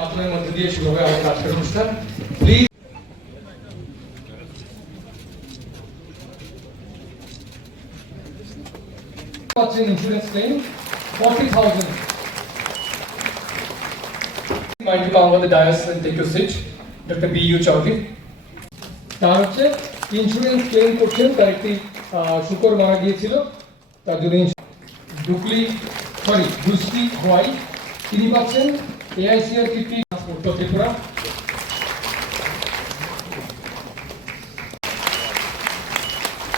মাধ্যমের মধ্যে দিয়ে শুরু হবে আমাদের আজকের অনুষ্ঠান। Please watching insurance claim 40,000. Might you come over the dais and take your seat, Dr. B.U. Chaudhary. তার হচ্ছে ইন্স্যুরেন্স ক্লেম করছেন, তার একটি শুকর মারা গিয়েছিল, তার জন্য দুষ্টি হওয়াই তিনি পাচ্ছেন AICR 50 উত্তর ত্রিপুরা।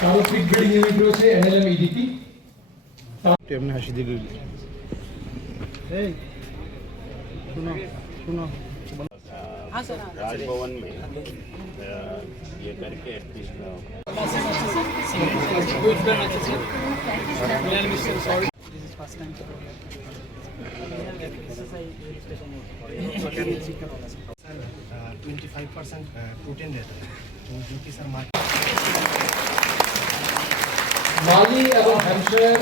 তারও ফিট ব্রিডিং ইউনিট রয়েছে NLM EDP। এমনি হাসি দিল এই শুনো শুনো राजभवन में ये करके एटलीस्ट सर 25% प्रोटीन रहता है जो कि सर মালি এবং হ্যাম্পশায়ার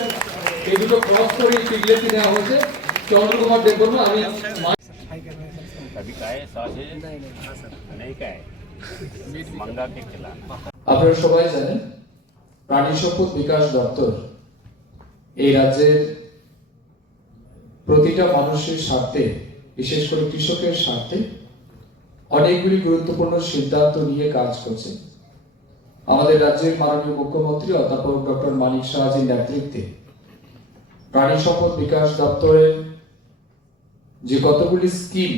এই দুটো ক্রস করে পিগলেটে দেওয়া হয়েছে। চন্দ্র কুমার দেববর্মা, আমি कभी का है साझे नहीं का है मंगा के खिलाना। আপনারা সবাই জানেন প্রাণী সম্পদ বিকাশ দপ্তর এই রাজ্যের প্রতিটা মানুষের স্বার্থে, বিশেষ করে কৃষকের স্বার্থে অনেকগুলি গুরুত্বপূর্ণ সিদ্ধান্ত নিয়ে কাজ করছে। আমাদের রাজ্যের মাননীয় মুখ্যমন্ত্রী অধ্যাপক ডক্টর মানিক সাহাজির নেতৃত্বে প্রাণী সম্পদ বিকাশ দপ্তরের যে কতগুলি স্কিম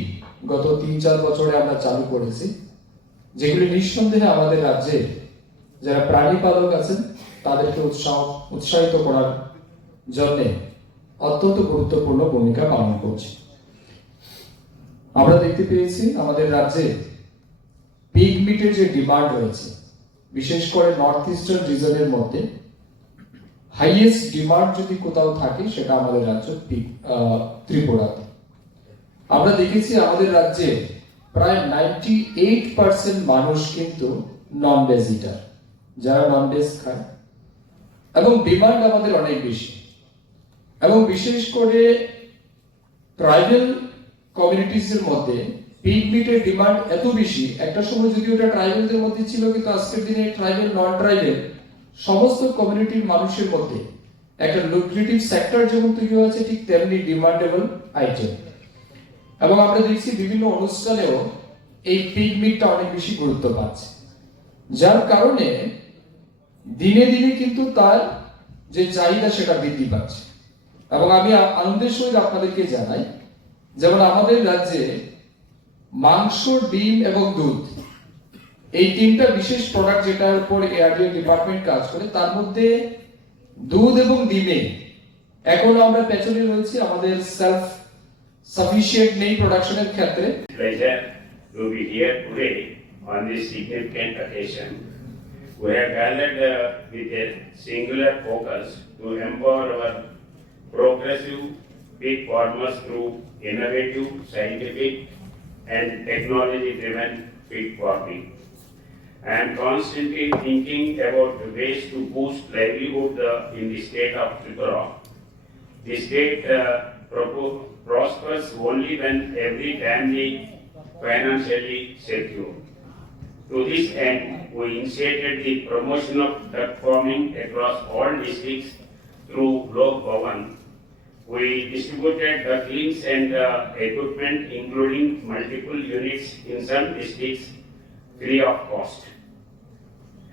গত ৩-৪ বছরে আমরা চালু করেছি, যেগুলি নিঃসন্দেহে আমাদের রাজ্যে যারা প্রাণী পালক আছেন তাদেরকে উৎসাহিত করার জন্য অত্যন্ত গুরুত্বপূর্ণ ভূমিকা পালন করছে। আমরা দেখতে পেয়েছি আমাদের রাজ্যে পিগ মিটের যে ডিমান্ড রয়েছে, বিশেষ করে নর্থ ইস্টার্ন রিজনের মধ্যে হাইয়েস্ট ডিমান্ড যদি কোথাও থাকে সেটা আমাদের রাজ্য ত্রিপুরাতে। আমরা দেখেছি আমাদের রাজ্যে প্রায় 98% মানুষ কিন্তু নন ভেজ ইটার, যারা নন ভেজ খায়, এবং ডিমান্ড আমাদের অনেক বেশি। এবং বিশেষ করে ট্রাইবাল কমিউনিটিজের মধ্যে পিগ মিটের ডিমান্ড এত বেশি, একটা সময় যদি ওটা ট্রাইবালদের মধ্যে ছিল, কিন্তু আজকের দিনে ট্রাইবাল নন ট্রাইবাল সমস্ত কমিউনিটির মানুষের মধ্যে একটা লুক্রেটিভ সেক্টর যেমন তৈরি হয়েছে, ঠিক তেমনি ডিমান্ডেবল আইটেম। এবং আমরা দেখছি বিভিন্ন অনুষ্ঠানেও এই পিগ মিটটা অনেক বেশি গুরুত্ব পাচ্ছে, যার কারণে দিনে দিনে কিন্তু তার যে চাহিদা সেটা বৃদ্ধি পাচ্ছে। এবং আমি আনন্দের সহিত আপনাদেরকে জানাই, যেমন আমাদের রাজ্যে মাংস, ডিম এবং দুধ, এই তিনটা বিশেষ প্রোডাক্ট যেটার উপর এআরডিএ ডিপার্টমেন্ট কাজ করে, তার মধ্যে দুধ এবং ডিমে এখন আমরা পেছনে রয়েছি, আমাদের সেলফ sufficient নেই প্রোডাকশনের ক্ষেত্রে। Pleasure to be here today on this significant occasion. We have gathered with a singular focus to empower our progressive pig farmers through innovative, scientific and technology-driven pig farming. I am constantly thinking about the ways to boost livelihood in the state of Tripura. The state prospers only when every family financially secure. To this end, we initiated the promotion of duck farming across all districts through Lok Bhavan. We distributed ducklings and equipment, including multiple units in some districts, free of cost.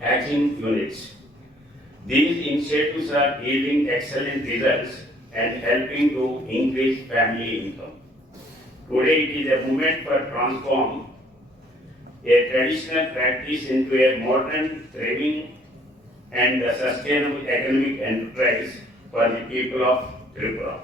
Hatching units. These initiatives are yielding excellent results and helping to increase family income. Today it is a moment for transform a traditional practice into a modern, thriving and sustainable economic enterprise for the people of Tripura.